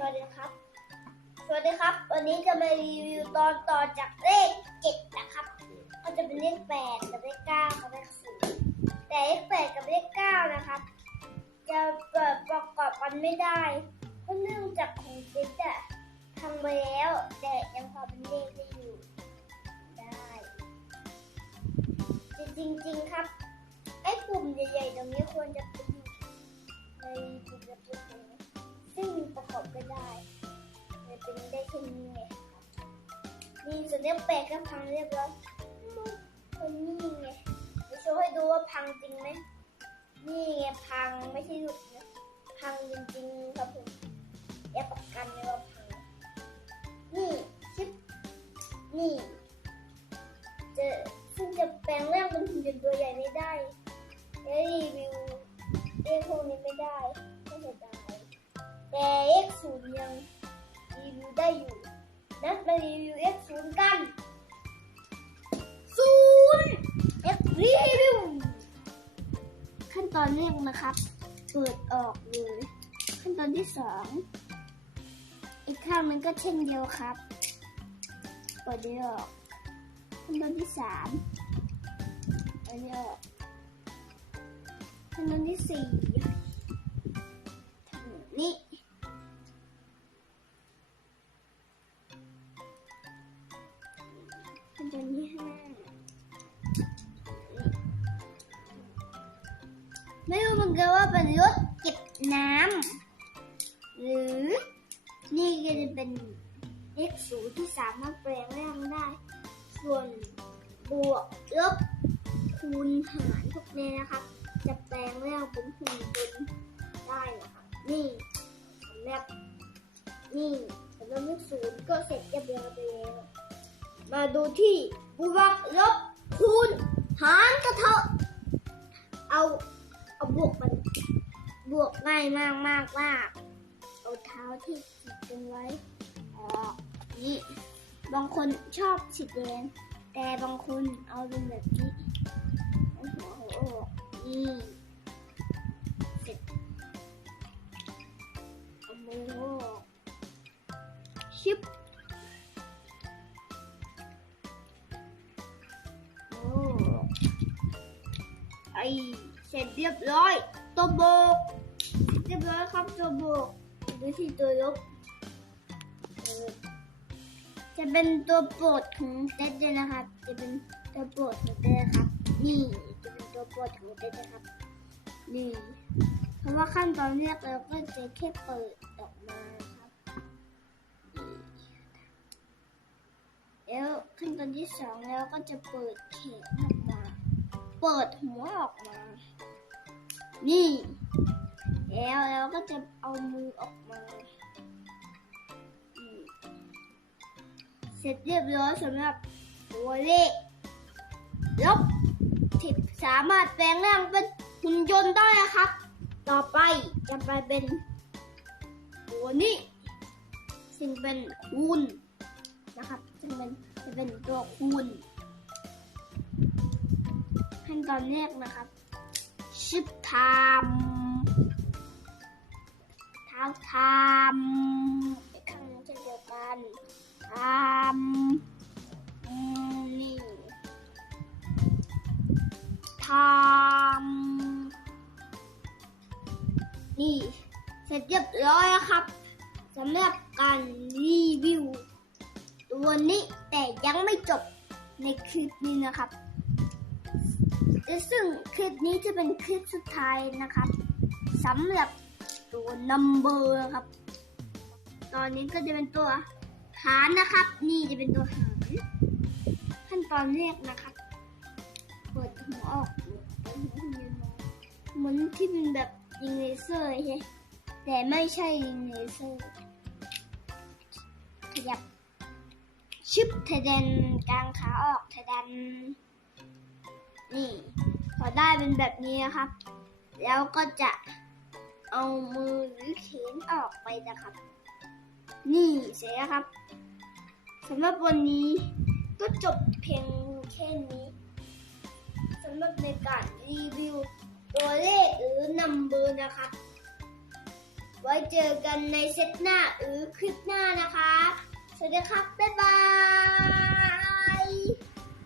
สวัสดีครับ สวัสดีครับ วันนี้จะมารีวิวตอนต่อจากเลขเจ็ดนะครับ ก็จะเป็นเลขแปดกับเลขเก้ากับเลขศูนย์แต่เลขแปดกับเลขเก้านะครับ จะเปิดประกอบกันไม่ได้ เพราะเนื่องจากของเจ็ดอะทำไปแล้ว แต่ยังพอเป็นเลขได้อยู่ ได้ จริงๆครับ ไอ้ปุ่มใหญ่ๆตรงนี้ควรจะไปอยู่ในปุ่มกระปุก เป็นได้แค่นี้ไงนี่ส่วนเนี้ยแปะก็พังเรียบร้อยคนนี้ไงจะโชว์ให้ดูว่าพังจริงไหมนี่ไงพังไม่ใช่หลุดนะพังจริงๆครับผมแอบประกันเลยว่าพังนี่ชิปนี่จะซึ่งจะแปลงร่างเป็นหุ่นยนต์ตัวใหญ่ไม่ได้และรีวิวเรื่องพวกนี้ไม่ได้ไม่เสียดายแต่ X ศูนย์ยัง ได้อยู่นัดมารีวิว X ศูนย์กันศูนย์ X รีวิวขั้นตอนแรกนะครับ เปิดออกเลย ขั้นตอนที่สองอีกข้างนึงก็เช่นเดียวครับ เปิดได้ออก ขั้นตอนที่สามอันนี้ออก ขั้นตอนที่สี่ทำแบบนี้ ไม่รู้เหมือนกันว่าเป็นรถเก็บน้ำหรือนี่ก็จะเป็น x ศูนย์ที่สามารถแปลงร่างได้ ส่วนบวกลบคูณหารพวกนี้นะครับ จะแปลงร่างเป็นหุ่นยนต์ได้นะครับนี่สำหรับนี่สำหรับเลขศูนย์ก็เสร็จเรียบร้อยไปแล้วมาดูที่ บวกลบคูณหารก็เถอะเอาเอาบวกมันบวกง่ายมากมากมากเอาเท้าที่ติดกันไว้ออกนี่บางคนชอบฉีดแดงแต่บางคนเอาเป็นแบบนี้เอาหัวออกนี่ ไอเสร็จเรียบร้อยตัวโบกเรียบร้อยครับตัวโบกดูที่ตัวลบเออจะเป็นตัวโปรดของเต็ดเลยนะครับ จะเป็นตัวโปรดของเต็ดนะครับ นี่จะเป็นตัวโปรดของเต็ดนะครับ นี่ เพราะว่าขั้นตอนแรกเราก็จะแค่เปิดออกมาครับแล้วขั้นตอนที่สองเราก็จะเปิดแขนออกมา เปิดหัวออกมา นี่ แล้วเราก็จะเอามือออกมา เสร็จเรียบร้อยสำหรับตัวเลขลบที่สามารถแปลงร่างเป็นหุ่นยนต์ได้นะครับ ต่อไปจะไปเป็นตัวนี้ ซึ่งเป็นคูณนะครับ ซึ่งเป็นจะเป็นตัวคูณ ขั้นตอนแรกนะครับ ชิปไทม์เท้าไทม์อีกครั้งนึงเช่นเดียวกันทำอืมนี่ทำนี่ เสร็จเรียบร้อยแล้วครับสำหรับการรีวิว ตัวนี้แต่ยังไม่จบในคลิปนี้นะครับ ซึ่งคลิปนี้จะเป็นคลิปสุดท้ายนะครับสำหรับตัว number ครับ ตอนนี้ก็จะเป็นตัวหารนะครับ นี่จะเป็นตัวหารขั้นตอนแรกนะครับเปิดหัวออกเปิดหัวหุ่นยนต์มาเหมือนที่เป็นแบบยิงเลเซอร์ใช่แต่ไม่ใช่ยิงเลเซอร์ขยับชึบเทเดนกลางขาออกเทเดนนี่ ได้เป็นแบบนี้นะครับ แล้วก็จะเอามือหรือเขนออกไปนะครับ นี่เสร็จแล้วครับสำหรับวันนี้ก็จบเพียงแค่นี้สำหรับในการรีวิวตัวเลขหรือนัมเบอร์นะครับ ไว้เจอกันในเซตหน้าหรือคลิปหน้านะคะ สวัสดีครับ บ๊ายบาย